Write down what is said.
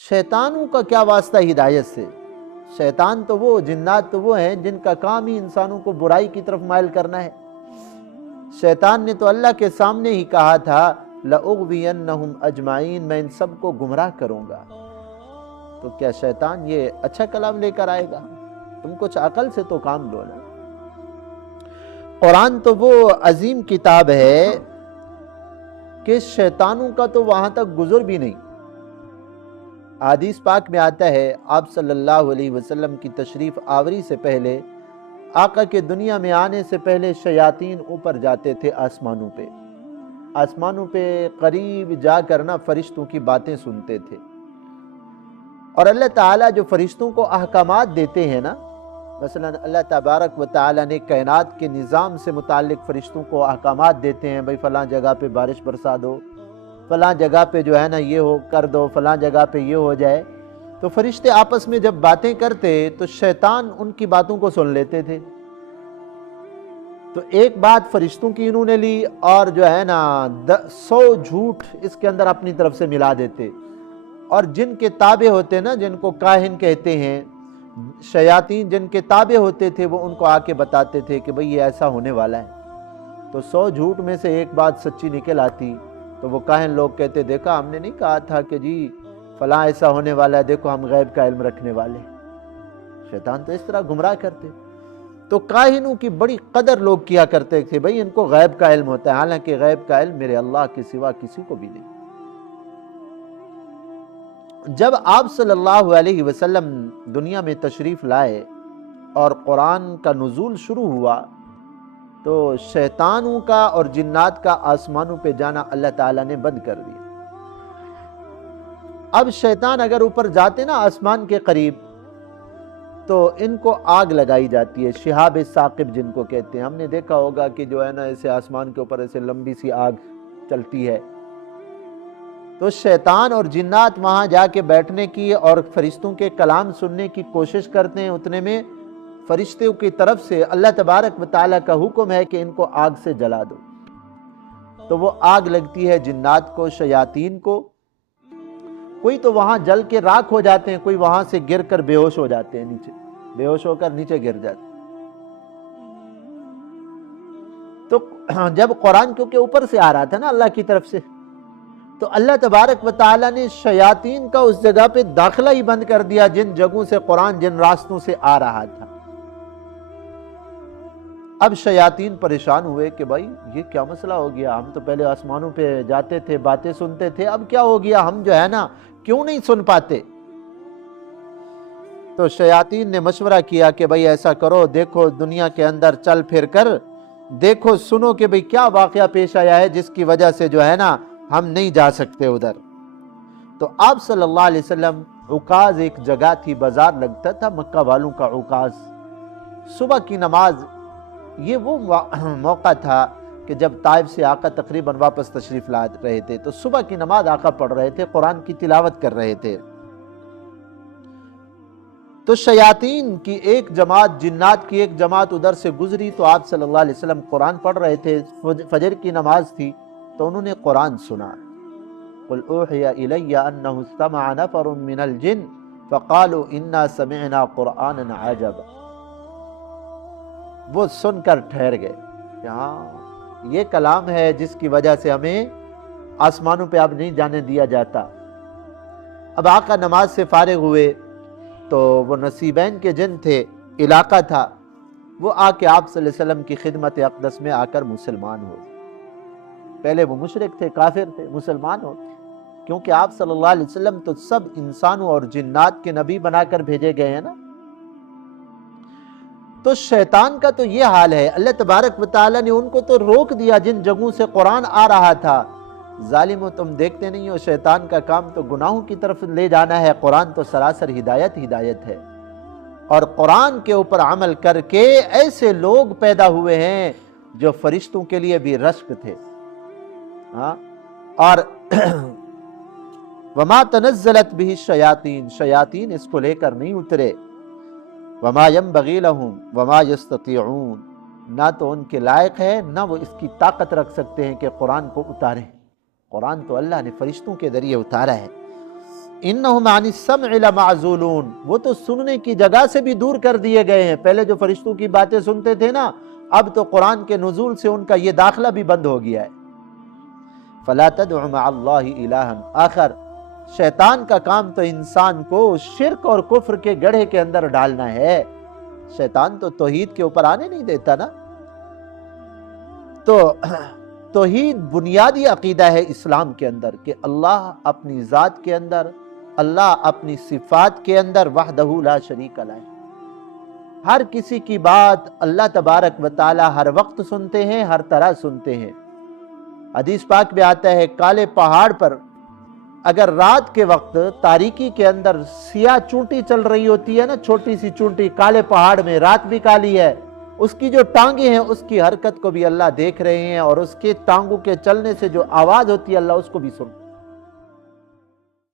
شیطانوں کا کیا واسطہ ہدایت سے؟ شیطان تو وہ، جنات تو وہ ہیں جن کا کام ہی انسانوں کو برائی کی طرف مائل کرنا ہے۔ شیطان نے تو اللہ کے سامنے ہی کہا تھا لَأُغْوِيَنَّهُمْ أَجْمَعِينَ، میں ان سب کو گمراہ کروں گا۔ تو کیا شیطان یہ اچھا کلام لے کر آئے گا؟ تم کچھ عقل سے تو کام لو نا۔ قرآن تو وہ عظیم کتاب ہے کہ شیطانوں کا تو وہاں تک گزر بھی نہیں۔ حدیث پاک میں آتا ہے آپ صلی اللہ علیہ وسلم کی تشریف آوری سے پہلے، آقا کے دنیا میں آنے سے پہلے شیاطین اوپر جاتے تھے آسمانوں پہ۔ آسمانوں پہ قریب جا کر نا فرشتوں کی باتیں سنتے تھے، اور اللہ تعالیٰ جو فرشتوں کو احکامات دیتے ہیں نا، مثلا اللہ تبارک و تعالیٰ نے کائنات کے نظام سے متعلق فرشتوں کو احکامات دیتے ہیں، بھئی فلاں جگہ پہ بارش برسا دو، فلاں جگہ پہ جو ہے نا یہ ہو کر دو، فلاں جگہ پہ یہ ہو جائے۔ تو فرشتے آپس میں جب باتیں کرتے تو شیطان ان کی باتوں کو سن لیتے تھے۔ تو ایک بات فرشتوں کی انہوں نے لی، اور جو ہے نا 100 جھوٹ اس کے اندر اپنی طرف سے ملا دیتے، اور جن کے تابع ہوتے نا، جن کو کاہن کہتے ہیں، شیاطین جن کے تابع ہوتے تھے، وہ ان کو آ کے بتاتے تھے کہ بھئی یہ ایسا ہونے والا ہے۔ تو 100 جھوٹ میں سے ایک بات سچی نکل آتی، تو وہ کاہن لوگ کہتے دیکھا ہم نے نہیں کہا تھا کہ جی فلاں ایسا ہونے والا ہے، دیکھو ہم غیب کا علم رکھنے والے۔ شیطان تو اس طرح گمراہ کرتے۔ تو کاہنوں کی بڑی قدر لوگ کیا کرتے تھے، بھئی ان کو غیب کا علم ہوتا ہے، حالانکہ غیب کا علم میرے اللہ کے سوا کسی کو بھی نہیں۔ جب آپ صلی اللہ علیہ وسلم دنیا میں تشریف لائے اور قرآن کا نزول شروع ہوا، تو شیطانوں کا اور جنات کا آسمانوں پہ جانا اللہ تعالیٰ نے بند کر دیا۔ اب شیطان اگر اوپر جاتے نا آسمان کے قریب، تو ان کو آگ لگائی جاتی ہے، شہاب ثاقب جن کو کہتے ہیں۔ ہم نے دیکھا ہوگا کہ جو ہے نا ایسے آسمان کے اوپر ایسے لمبی سی آگ چلتی ہے، تو شیطان اور جنات وہاں جا کے بیٹھنے کی اور فرشتوں کے کلام سننے کی کوشش کرتے ہیں۔ اتنے میں فرشتوں کی طرف سے اللہ تبارک و تعالیٰ کا حکم ہے کہ ان کو آگ سے جلا دو، تو وہ آگ لگتی ہے جنات کو، شیاطین کو۔ کوئی تو وہاں جل کے راکھ ہو جاتے ہیں، کوئی وہاں سے گر کر بے ہوش ہو جاتے ہیں، نیچے بے ہوش ہو کر نیچے گر جاتے ہیں۔ تو جب قرآن کیونکہ اوپر سے آ رہا تھا نا اللہ کی طرف سے، تو اللہ تبارک و تعالیٰ نے شیاطین کا اس جگہ پہ داخلہ ہی بند کر دیا، جن جگہوں سے قرآن جن راستوں سے آ رہا تھا۔ اب شیاطین پریشان ہوئے کہ بھائی یہ کیا مسئلہ ہو گیا، ہم تو پہلے آسمانوں پہ جاتے تھے، باتیں سنتے تھے، اب کیا ہو گیا، ہم جو ہے نا کیوں نہیں سن پاتے؟ تو شیاطین نے مشورہ کیا کہ بھائی ایسا کرو، دیکھو دنیا کے اندر چل پھر کر دیکھو، سنو کہ بھائی کیا واقعہ پیش آیا ہے جس کی وجہ سے جو ہے نا ہم نہیں جا سکتے ادھر۔ تو آپ صلی اللہ علیہ وسلم، عکاظ ایک جگہ تھی، بازار لگتا تھا مکہ والوں کا، عکاظ، صبح کی نماز، یہ وہ موقع تھا کہ جب طائف سے آقا تقریباً واپس تشریف لا رہے تھے، تو صبح کی نماز آقا پڑھ رہے تھے، قرآن کی تلاوت کر رہے تھے۔ تو شیاطین کی ایک جماعت، جنات کی ایک جماعت ادھر سے گزری، تو آپ صلی اللہ علیہ وسلم قرآن پڑھ رہے تھے، فجر کی نماز تھی، تو انہوں نے قرآن سنا۔ قُلْ أُوحِيَ إِلَيَّ أَنَّهُ اسْتَمَعَ نَفَرٌ مِّنَ الْجِنِّ فَقَالُوا إِنَّا سَمِعْنَا قُرْآنًا عَجَبًا۔ وہ سن کر ٹھہر گئے کہ ہاں یہ کلام ہے جس کی وجہ سے ہمیں آسمانوں پہ اب نہیں جانے دیا جاتا۔ اب آقا نماز سے فارغ ہوئے تو وہ نصیبین کے جن تھے، علاقہ تھا، وہ آ کے آپ صلی اللہ علیہ وسلم کی خدمت اقدس میں آ کر مسلمان ہوئے۔ پہلے وہ مشرک تھے، کافر تھے، مسلمان ہو، کیونکہ آپ صلی اللہ علیہ وسلم تو سب انسانوں اور جنات کے نبی بنا کر بھیجے گئے ہیں نا۔ تو شیطان کا تو یہ حال ہے، اللہ تبارک و تعالیٰ نے ان کو تو روک دیا جن جگہوں سے قرآن آ رہا تھا۔ ظالموں، تم دیکھتے نہیں ہو، شیطان کا کام تو گناہوں کی طرف لے جانا ہے، قرآن تو سراسر ہدایت ہے، اور قرآن کے اوپر عمل کر کے ایسے لوگ پیدا ہوئے ہیں جو فرشتوں کے لیے بھی رشک تھے۔ اور وما تنزلت به الشیاطین، شیاطین اس کو لے کر نہیں اترے، وما ينبغي لهم وما يستطيعون، نہ تو ان کے لائق ہے، نہ وہ اس کی طاقت رکھ سکتے ہیں کہ قرآن کو اتاریں۔ قرآن تو اللہ نے فرشتوں کے ذریعے اتارا ہے۔ انہم عن السمع لمعزولون، وہ تو سننے کی جگہ سے بھی دور کر دیے گئے ہیں۔ پہلے جو فرشتوں کی باتیں سنتے تھے نا، اب تو قرآن کے نزول سے ان کا یہ داخلہ بھی بند ہو گیا ہے۔ فلا تدع مع اللہ الہا آخر، شیطان کا کام تو انسان کو شرک اور کفر کے گڑھے کے اندر ڈالنا ہے۔ شیطان تو توحید کے اوپر آنے نہیں دیتا نا۔ تو توحید بنیادی عقیدہ ہے اسلام کے اندر کہ اللہ اپنی ذات کے اندر، اللہ اپنی صفات کے اندر وحدہ لا شریک لہ ہے۔ ہر کسی کی بات اللہ تبارک و تعالی ہر وقت سنتے ہیں، ہر طرح سنتے ہیں۔ حدیث پاک میں آتا ہے کالے پہاڑ پر اگر رات کے وقت تاریکی کے اندر سیاہ چونٹی چل رہی ہوتی ہے نا، چھوٹی سی چونٹی کالے پہاڑ میں، رات بھی کالی ہے، اس کی جو ٹانگیں ہیں اس کی حرکت کو بھی اللہ دیکھ رہے ہیں، اور اس کے ٹانگوں کے چلنے سے جو آواز ہوتی ہے اللہ اس کو بھی سنتا ہے۔